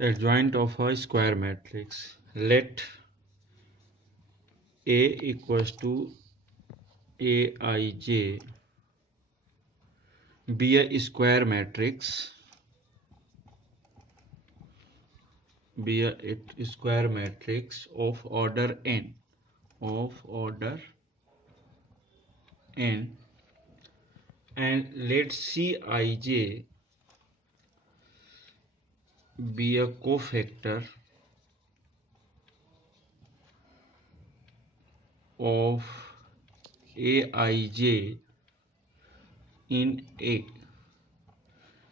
Adjoint of a square matrix. Let A equals to Aij be a square matrix. Of order n. And let Cij be a cofactor of Aij in A.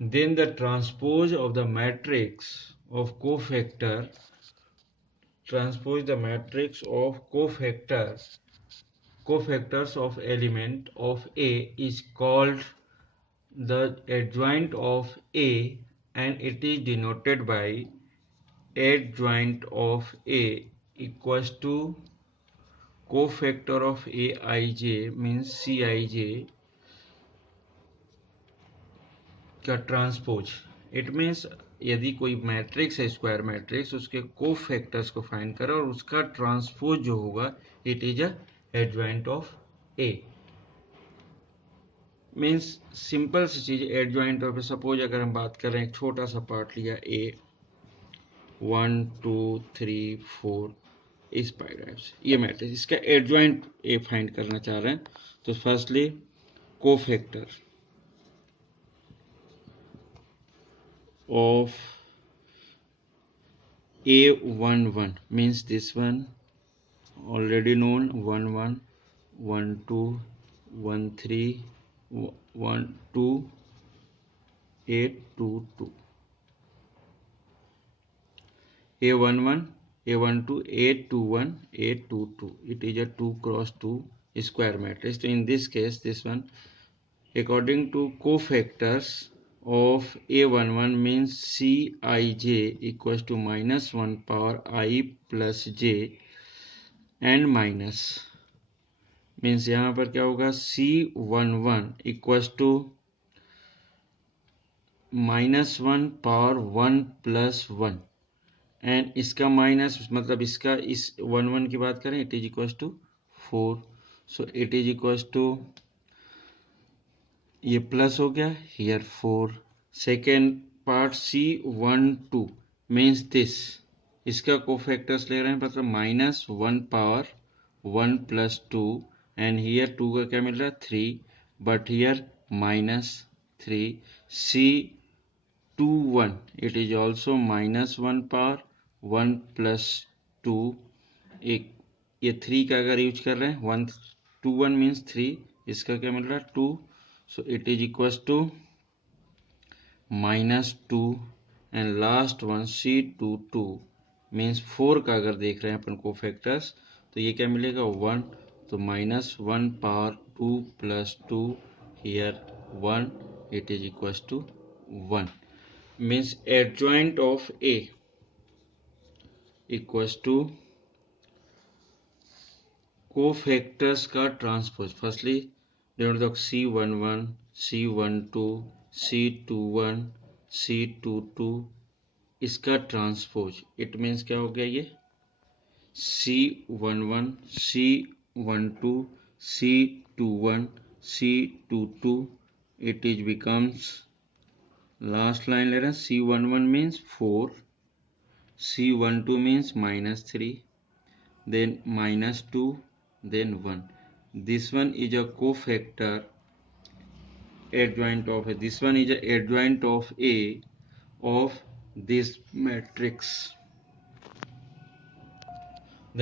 Then the transpose of the matrix of cofactors of element of A is called the adjoint of A, and it is denoted by adjoint of A equals to cofactor of Aij means Cij का transpose. It means यदि कोई matrix है square matrix, उसके cofactors को find करें और उसका transpose जो होगा it is a adjoint of A. Means simple सी चीज एडजॉइंट ऑफ. सपोज अगर हम बात करें एक छोटा सा पार्ट लिया ए 1 2 3 4 इस पैराग्राफ से, ये मैट्रिक्स इसका एडजॉइंट ए फाइंड करना चाह रहे हैं. तो firstly cofactor of A11 means this one already known 1 1 1 2 1 3 1 2 8 2 2 A11 A12 8 2 1 8 2 2. It is a 2 cross 2 square matrix. So in this case this one according to cofactors of A11 means Cij equals to minus 1 power I plus j and minus means यहाँ पर क्या होगा C11 equals to minus 1 power 1 plus 1 and इसका minus मतलब इसका इस 1 1 की बात करें it is equals to 4. So it is equals to ये प्लस हो गया here 4. Second part C12 means this, इसका कोफैक्टर्स ले रहे हैं मतलब minus 1 power 1 plus 2 and here 2 का क्या मिल रहा है 3 but here minus 3. C21 it is also minus 1 power 1 plus 2. एक ये 3 का अगर यूज कर रहे हैं 1 2 1 मीन्स 3, इसका क्या मिल रहा है 2. So it is equals to minus 2 and last one C22 means 4 का अगर देख रहे हैं अपन कोफैक्टर्स तो ये क्या मिलेगा 1. तो minus 1 power 2 plus 2 here 1 it is equals to 1 means adjoint of A equals to cofactors का transpose. Firstly denote C11 C12 C21 C22 इसका ट्रांसपोज. इट मीन्स क्या हो गया ये C11 C12 C21 C22 it is becomes last line ले रहे हैं C11 means 4 C12 means minus 3 then minus 2 then 1. This one is a cofactor adjoint of A. This one is a adjoint of A of this matrix.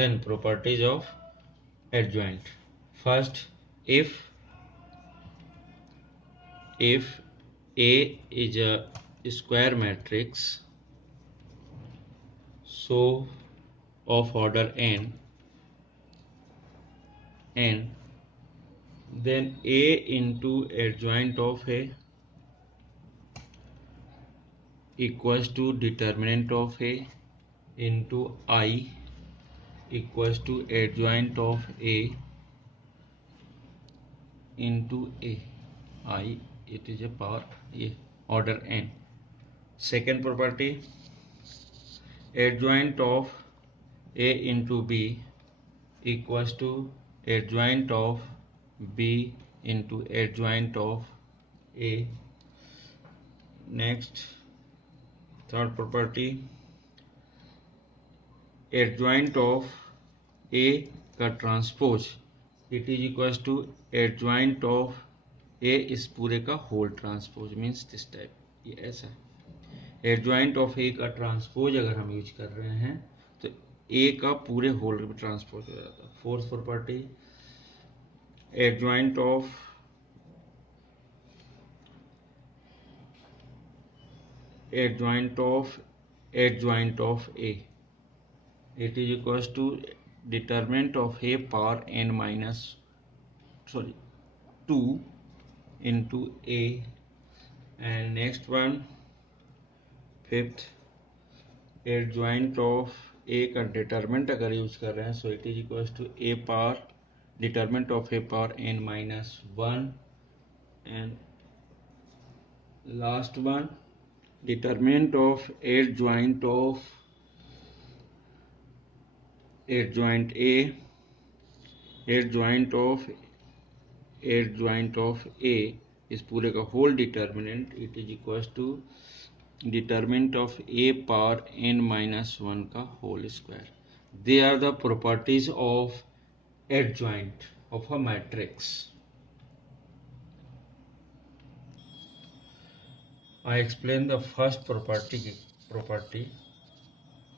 Then properties of adjoint. First, if A is a square matrix so of order n then A into adjoint of A equals to determinant of A into I equals to adjoint of A into A. I, it is a power A, order n. Second property, adjoint of A into B equals to adjoint of B into adjoint of A. Next, third property, adjoint of A का transpose it is equals to adjoint of A इस पूरे का whole transpose means this type, ये ऐसा है। Adjoint of ए का transpose अगर हम यूज कर रहे हैं तो ए का पूरे होल में ट्रांसपोज हो जाता है। Fourth property, adjoint of A it is equals to determinant of a power n minus 2 into a. And next one, fifth, adjoint of a का determinant अगर यूज कर रहे हैं so it is equals to a power determinant of a power n minus 1. And last one, determinant of adjoint of A इस पूरे का whole determinant it is equals to determinant of A power n minus 1 का whole square. They are the properties of adjoint of a matrix. I explain the first property.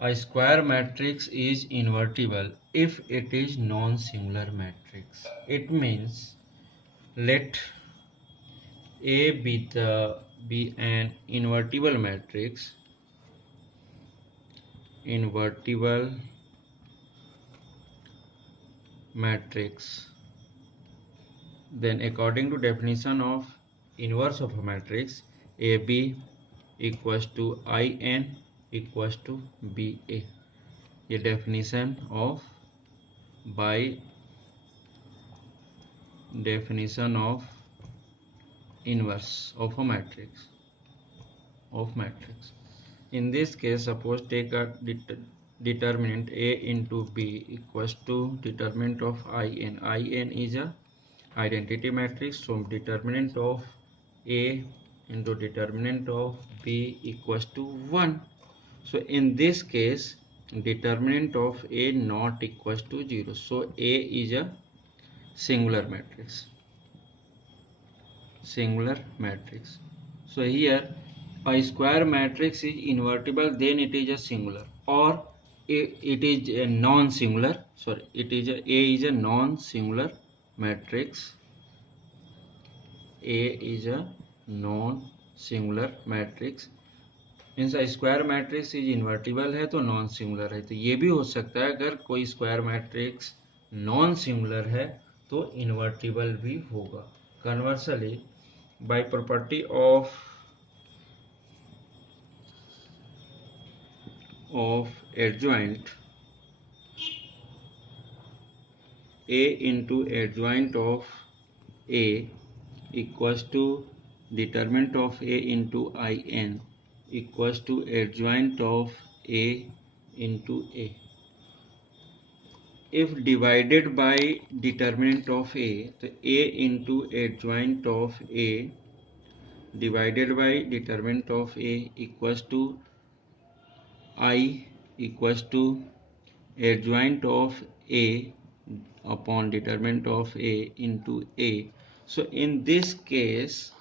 A square matrix is invertible if it is non-singular matrix. It means let A be an invertible matrix. Then according to definition of inverse of a matrix, AB equals to IN equals to BA. ये definition of inverse of a matrix. In this case, suppose take a determinant A into B equals to determinant of IN. IN is a identity matrix, so determinant of A into determinant of B equals to 1. So in this case, determinant of A not equals to 0. So A is a singular matrix. So here a square matrix is invertible, then it is a singular, or it is a non-singular. Sorry, A is a non-singular matrix. A is a non-singular matrix. Means square matrix is invertible है तो non singular है. तो ये भी हो सकता है अगर कोई स्क्वायर मैट्रिक्स नॉन सिंगुलर है तो इन्वर्टिबल भी होगा. Conversely, by property of adjoint, A into adjoint of A equals to determinant of A into IN equals to adjoint of A into A. If divided by determinant of A, तो A into adjoint of A divided by determinant of A equals to I equals to adjoint of A upon determinant of A into A. So in this case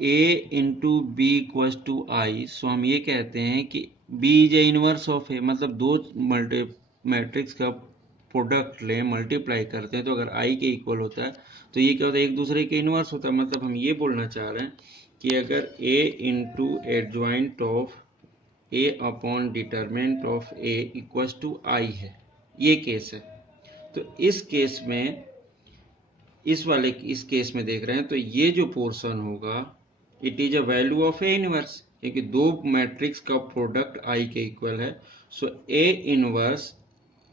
A into B equals to I. So हम ये कहते हैं कि B is a inverse of A. मतलब दो matrix का product लें, multiply करते हैं तो अगर I के इक्वल होता है तो ये क्या होता है, एक दूसरे के इनवर्स होता है. मतलब हम ये बोलना चाह रहे हैं कि अगर A into adjoint of A upon determinant of A equals to I है, ये केस है. तो इस केस में इस केस में देख रहे हैं तो ये जो पोर्शन होगा it is a value of A inverse, क्योंकि दो मैट्रिक्स का प्रोडक्ट I के इक्वल है. So A inverse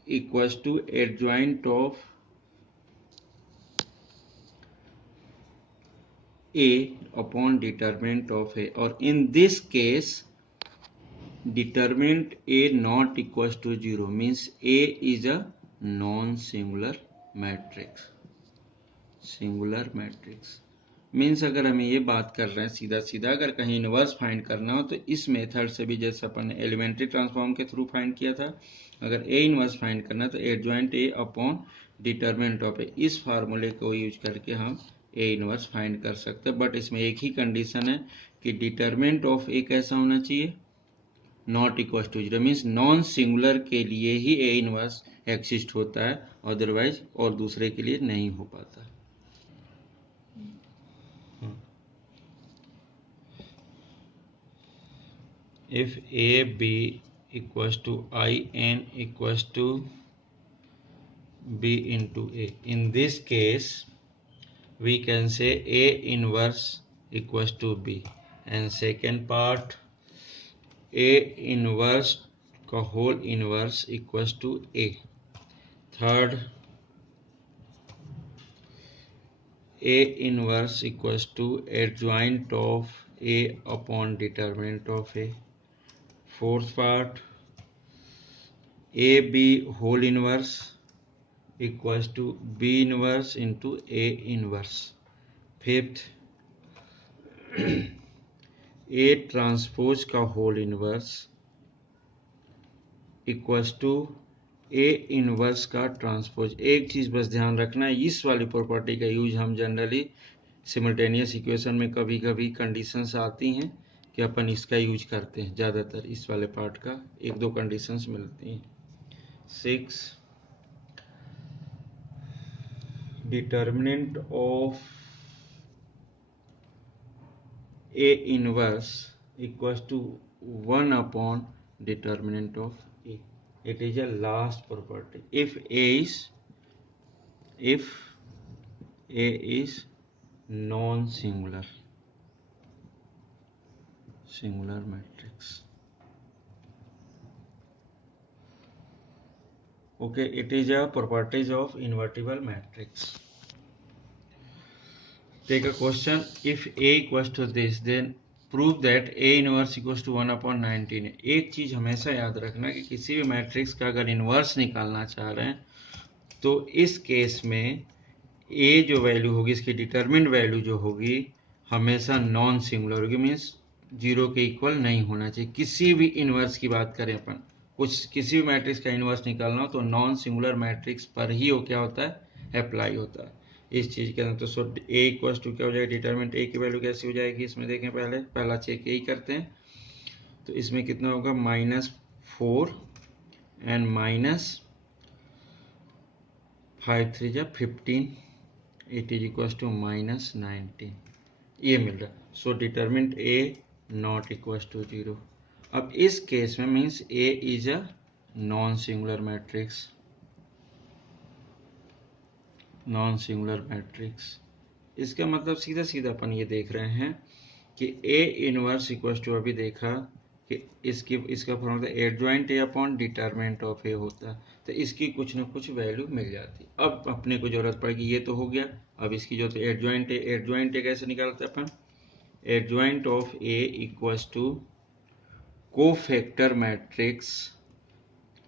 equals to adjoint of A upon determinant of A, or in this case determinant A not equals to 0 means A is a non-singular matrix. Singular matrix means अगर हमें ये बात कर रहे हैं सीधा सीधा, अगर कहीं इनवर्स फाइंड करना हो तो इस मेथड से भी, जैसे अपन ने एलिमेंट्री ट्रांसफॉर्म के थ्रू फाइंड किया था, अगर ए इनवर्स फाइंड करना है तो adjoint A upon determinant of A, इस फार्मूले को यूज करके हम ए इनवर्स फाइंड कर सकते हैं। बट इसमें एक ही कंडीशन है कि डिटरमिनेंट ऑफ ए कैसा होना चाहिए, not equal to 0 means non singular के लिए ही ए इनवर्स एग्जिस्ट होता है, अदरवाइज और दूसरे के लिए नहीं हो पाता। If A B equals to I n equals to B into A, in this case we can say A inverse equals to B, and second part A inverse का whole inverse equals to A, third A inverse equals to adjoint of A upon determinant of A, fourth part AB whole inverse equals to B inverse into A inverse, fifth A transpose का whole inverse equals to A inverse का transpose. एक चीज बस ध्यान रखना है, इस वाली प्रॉपर्टी का यूज हम जनरली सिमल्टेनियस इक्वेशन में कभी कभी कंडीशंस आती हैं कि अपन इसका यूज करते हैं, ज़्यादातर इस वाले पार्ट का एक दो कंडीशंस मिलती हैं। 6 determinant of A inverse equals to 1 upon determinant of A. It is a last property. If A is non-singular matrix. Okay, it is a properties of invertible matrix. Take a question. If A equals to this, then prove that A inverse equals to 1/19 है। एक चीज हमेशा याद रखना कि किसी भी matrix का अगर इनवर्स निकालना चाह रहे हैं तो इस केस में A जो वैल्यू होगी, इसकी डिटरमिनेंट वैल्यू जो होगी हमेशा नॉन सिंगुलर होगी, मीन्स 0 के इक्वल नहीं होना चाहिए। किसी भी इनवर्स की बात करें अपन, किसी भी मैट्रिक्स का इनवर्स निकालना हो तो नॉन सिंगुलर मैट्रिक्स पर ही वो क्या होता है, अप्लाई होता है इस चीज के अंदर। तो सो A इक्वल्स टू क्या हो जाएगा, डिटरमिनेंट A की वैल्यू कैसी हो जाएगी इसमें देखें, पहला चेक यही करते हैं। तो इसमें कितना होगा, -4 एंड -5 3 जा 15, इट इज इक्वल्स टू -19, ये मिल रहा है। So determinant A not equals to 0। अब इस केस में means A is a non singular matrix. इसका मतलब सीधा सीधा अपन ये देख रहे हैं कि A इनवर्स इक्वल्स टू, अभी देखा कि इसका formula adjoint A upon determinant of A होता है, तो इसकी कुछ ना कुछ वैल्यू मिल जाती। अब अपने को जरूरत पड़ेगी, ये तो हो गया, अब इसकी जो एडजॉइंट A कैसे निकालते हैं अपन, adjoint of A equals to cofactor matrix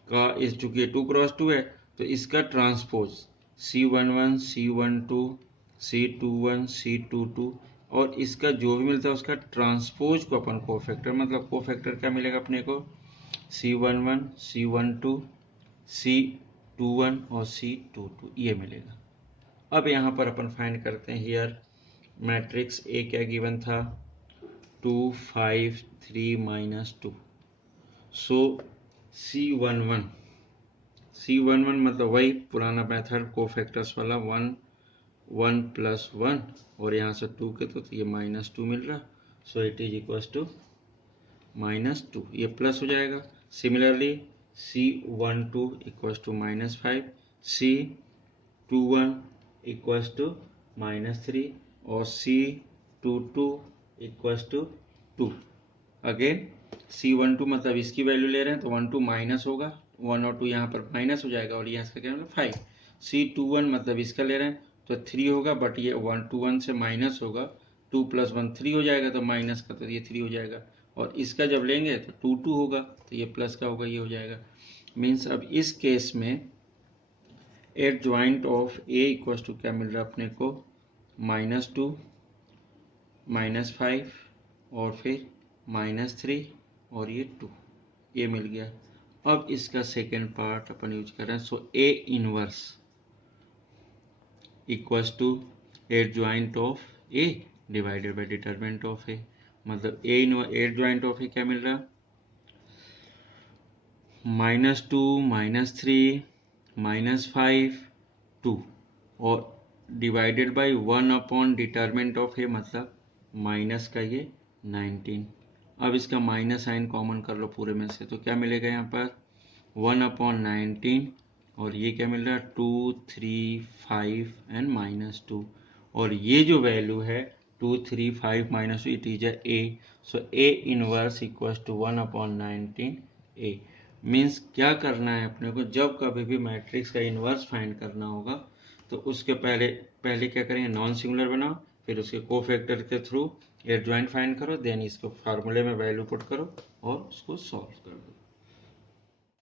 का, इस चूंकि 2x2 है तो इसका transpose C11 C12 C21 C22, और इसका जो भी मिलता है उसका ट्रांसपोज को अपन कोफैक्टर, मतलब कोफैक्टर क्या मिलेगा अपने को, C11 C12 C21 और C22 ये मिलेगा। अब यहाँ पर अपन फाइंड करते हैं हियर मैट्रिक्स A क्या गिवन था, 2 5 3 -2। सो C11 मतलब वही पुराना मेथड कोफैक्टर्स वाला, 1 1 + 1 और यहाँ से 2 के तो ये -2 मिल रहा, so it is equals to -2, ये प्लस हो जाएगा। Similarly C12 equals to -5, C21 equals to -3 और C22 equals to 2। Again C12 मतलब इसकी वैल्यू ले रहे हैं तो 1 2 माइनस होगा, 1 और 2 यहाँ पर माइनस हो जाएगा और यहाँ इसका क्या मतलब 5। C21 मतलब इसका ले रहे हैं तो 3 होगा, बट ये 1 2 1 से माइनस होगा, 2 + 1 3 हो जाएगा, तो माइनस का तो ये 3 हो जाएगा, और इसका जब लेंगे तो 2 2 होगा, तो ये प्लस का होगा, ये हो जाएगा। मीन्स अब इस केस में adjoint of A equals to क्या मिल रहा है अपने को, -2 -5 और फिर -3 और ये 2, ये मिल गया। अब इसका सेकेंड पार्ट अपन यूज कर रहे हैं। So A inverse equals to adjoint of A divided by determinant of A, मतलब A inverse adjoint of A क्या मिल रहा, -2 -3 -5 2 और divided by 1 upon determinant of A, मतलब माइनस का ये 19। अब इसका माइनस साइन कॉमन कर लो पूरे में से, तो क्या मिलेगा यहाँ पर 1/19, और ये क्या मिल रहा है 2 3 5 एंड -2, और ये जो वैल्यू है 2 3 5 -2 it is A. So A inverse equals to 1/19 A. Means क्या करना है अपने को, जब कभी भी मैट्रिक्स का इनवर्स फाइंड करना होगा तो उसके पहले क्या करेंगे, नॉन सिंगुलर बनाओ, फिर उसके कोफैक्टर के थ्रू एडजॉइंट फाइंड करो, देन इसको फार्मूले में वैल्यू पुट करो और उसको सॉल्व कर दो।